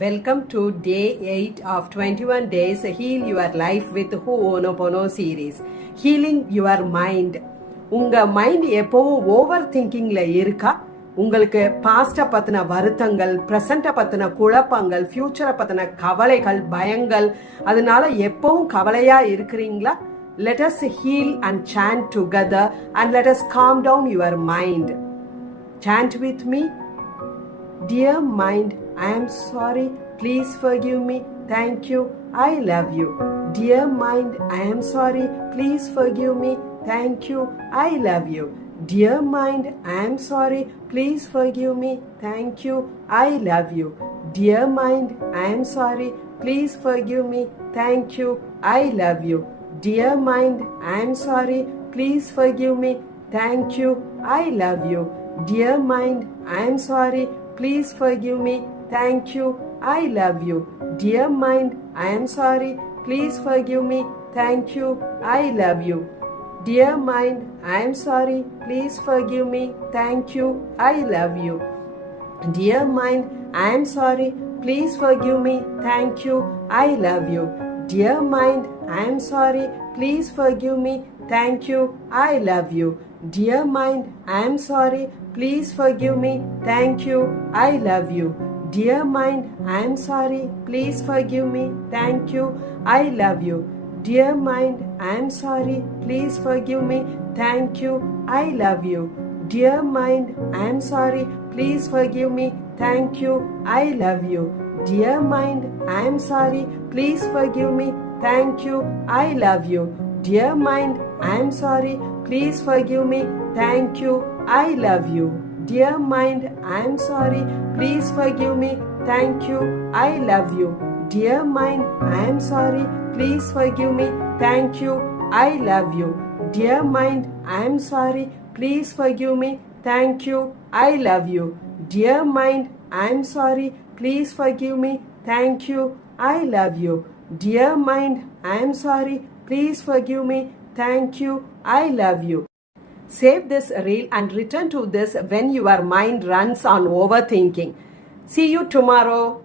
Welcome to day 8 of 21 days Heal Your Life with Ho'oponopono series. Healing your mind. உங்க mind எப்பவும் over திங்கிங்ல இருக்கா? உங்களுக்கு பாஸ்ட பத்தின வருத்தங்கள், பிரசண்ட பத்தின குழப்பங்கள், ஃபியூச்சரை பத்தின கவலைகள், பயங்கள், அதனால எப்பவும் கவலையா இருக்கிறீங்களா? Let us heal and chant together and let us calm down your mind. Chant with me. Dear mind, I am sorry. Please forgive me. Thank you. I love you. Dear mind, I am sorry. Please forgive me. Thank you. I love you. Dear mind, I am sorry. Please forgive me. Thank you. I love you. Dear mind, I am sorry. Please forgive me. Thank you. I love you. Dear mind, I am sorry. Please forgive me. Thank you. I love you. Dear mind, I am sorry. Please forgive me. Thank you. I love you. Dear mind, I am sorry. Please forgive me. Thank you. I love you. Dear mind, I am sorry. Please forgive me. Thank you. I love you. Dear mind, I am sorry. Please forgive me. Thank you. I love you. Dear mind, I am sorry. Please forgive me. Thank you. I love you. Dear mind, I am sorry. Please forgive me. Thank you. I love you. Dear mind, I am sorry. Please forgive me. Thank you. I love you. Dear mind, I am sorry. Please forgive me. Thank you. I love you. Dear mind, I am sorry. Please forgive me. Thank you. I love you. Dear mind, I am sorry. Please forgive me. Thank you. I love you. Dear mind, I am sorry. Please forgive me. Thank you. I love you. Dear mind, I am sorry. Please forgive me. Thank you. I love you. Dear mind, I am sorry. Please forgive me. Thank you. I love you. Dear mind, I am sorry. Please forgive me. Thank you. I love you. Dear mind, I am sorry. Please forgive me. Thank you. I love you. Dear mind, I am sorry. Please forgive me. Thank you. I love you. Save this reel and return to this when your mind runs on overthinking. See you tomorrow.